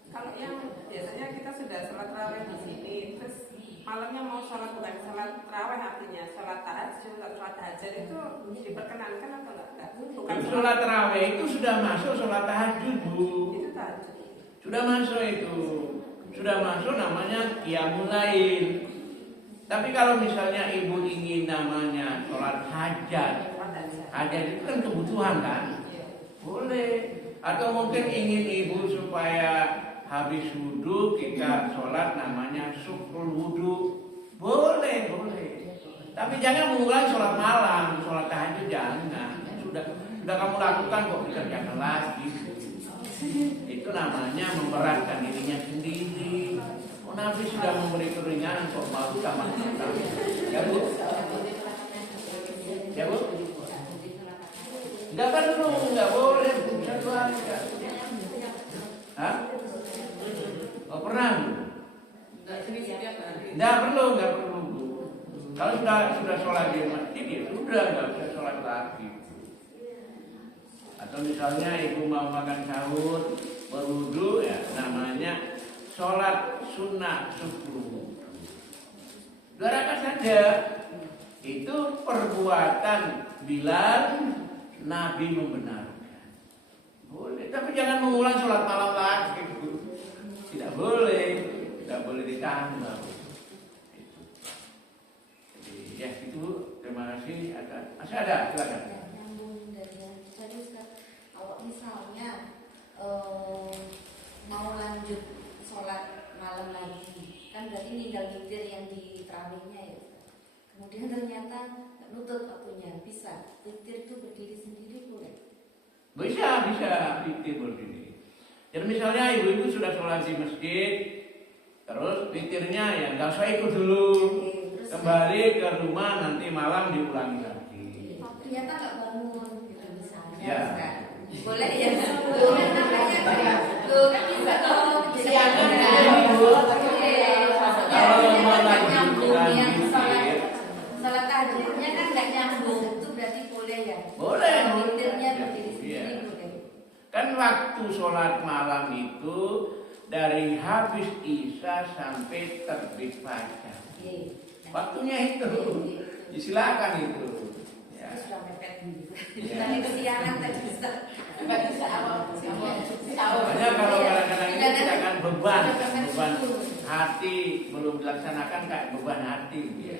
Kalau yang biasanya kita sudah sholat tarawih di sini, terus malamnya mau sholat bukan sholat tarawih, artinya sholat tahajud itu diperkenankan atau enggak? Bukan Sholat tarawih itu sudah masuk sholat tahajud, Bu. itu tahajud. Sudah masuk itu. Sudah masuk namanya qiyamul lail. Tapi kalau misalnya ibu ingin namanya sholat hajat, hajat itu kan kebutuhan kan? Boleh. Atau mungkin ingin ibu supaya habis wudhu kita sholat namanya syukrul wudhu. Boleh. Tapi jangan mengulangi sholat malam, sholat tahajud jangan. Sudah kamu lakukan kok dikerjakan lagi. Itu namanya memberatkan dirinya sendiri. Oh, Nabi sudah memberi keringanan kok mau tambah. Ya, Bu? Ya, Bu? Enggak perlu, enggak boleh. Satu hari enggak. Hah? Oh, pernah? Enggak perlu, Bu. Kalau sudah sholat di masjid, ya sudah enggak usah sholat lagi. Atau misalnya ibu mau makan sahur, berwudu, ya namanya sholat sunnah subuh. 2 rakaat saja. Itu perbuatan Bilal, Nabi membenarkan. Boleh, tapi jangan mengulang sholat malam lagi, Bu. Tidak boleh ditambah. Jadi ya itu, terima kasih. Masih ada, silakan. Misalnya mau lanjut sholat malam lagi, kan berarti ninggal witir yang di tarawihnya ya. Kemudian ternyata nutut waktunya, bisa witir itu berdiri sendiri boleh? Bisa witir berdiri. Jadi misalnya ibu-ibu sudah sholat di masjid, terus witirnya ya nggak usah ikut dulu, kembali ke rumah nanti malam diulangi lagi. Ternyata nggak bangun gitu misalnya. Ya. Boleh ya? Boleh namanya kan bisa dong. Siapkan Ibu. Kalau melanjutkan Yang witir, sholat tahajudnya kan nggak nyambung, itu berarti boleh ya? boleh. Witirnya berdiri Iya. sendiri boleh. Kan waktu sholat malam itu dari habis isya sampai terbit fajar. Waktunya itu. Silakan itu. Ya. Sudah mepet gitu. Ya. Tadi kesiangan tadi bisa. Makanya kalau kadang-kadang ini kita akan beban hati belum dilaksanakan kayak beban hati. Ya.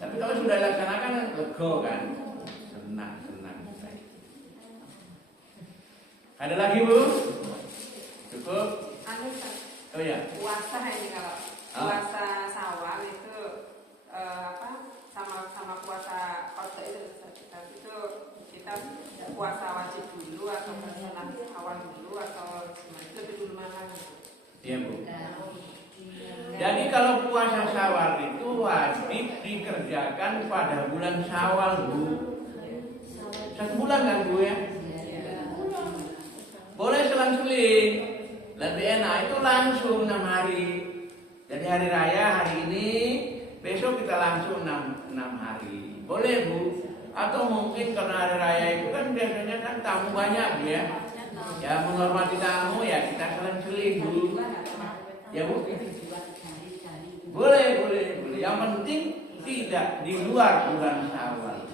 Tapi kalau sudah dilaksanakan lego kan, senang. Ada lagi, Bu? Cukup? Oh ya. Puasa ini kalau puasa Syawal itu sama puasa qada itu kita puasa wajib dulu atau puasa awal dulu atau gimana, itu dulu mana? Iya, Bu. Jadi kalau puasa Syawal itu wajib dikerjakan pada bulan Syawal, Bu. 1 bulan kan, Bu ya? Boleh selang-seling, lebih enak itu langsung 6 hari. Jadi hari raya hari ini, besok kita langsung 6 hari. Boleh, Bu. Atau mungkin karena hari raya itu kan biasanya kan tamu banyak, Bu ya. Ya menghormati tamu ya kita selang-seling, Bu. Ya, Bu. Boleh. Yang penting tidak di luar bulan Syawal.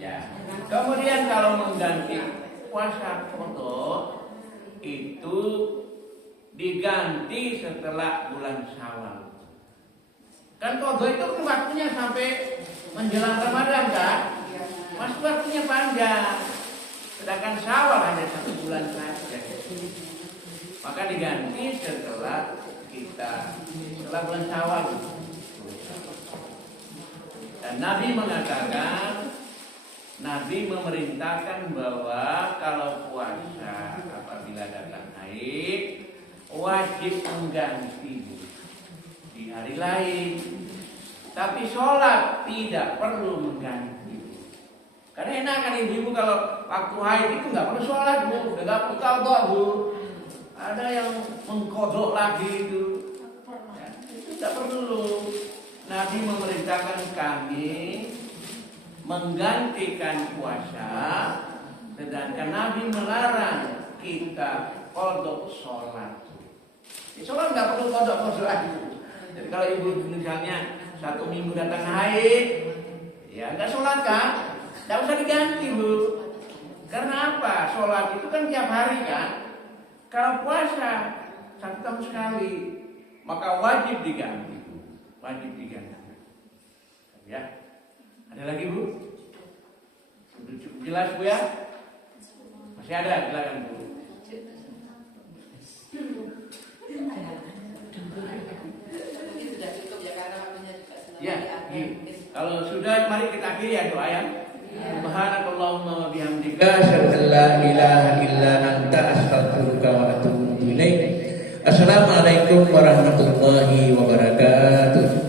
Ya. Kemudian kalau mengganti puasa qada itu diganti setelah bulan Syawal. Kan qada itu waktunya sampai menjelang Ramadan kan? Masih waktunya panjang. Sedangkan Syawal hanya 1 bulan saja. Maka diganti setelah bulan Syawal. Dan Nabi mengatakan, Nabi memerintahkan bahwa kalau puasa apabila datang haid wajib mengganti di hari lain. Tapi sholat tidak perlu mengganti. Karena enak kan ibu-ibu kalau waktu haid itu nggak perlu sholat bu, nggak perlu qadha bu. Ada yang mengkodok lagi itu, ya, itu tidak perlu. Nabi memerintahkan kami menggantikan puasa, sedangkan Nabi melarang kita kodok sholat. Sholat nggak perlu kodok lagi. Jadi kalau ibu misalnya 1 minggu datang haid, ya nggak sholat kan? Nggak usah diganti bu. Karena apa? Sholat itu kan tiap hari kan. Kalau puasa 1 tahun sekali, maka wajib diganti. Wajib diganti. Ya. Ada lagi bu? Sudah cukup jelas bu ya? Masih ada, silakan bu. Mungkin sudah cukup ya karena waktunya juga sudah Ya, akhir. kalau sudah mari kita akhiri ya doa ya. Subhanakallahumma wa bihamdika asyhadu an la ilaha illa anta astaghfiruka wa atubu ilaik. Assalamualaikum warahmatullahi wabarakatuh.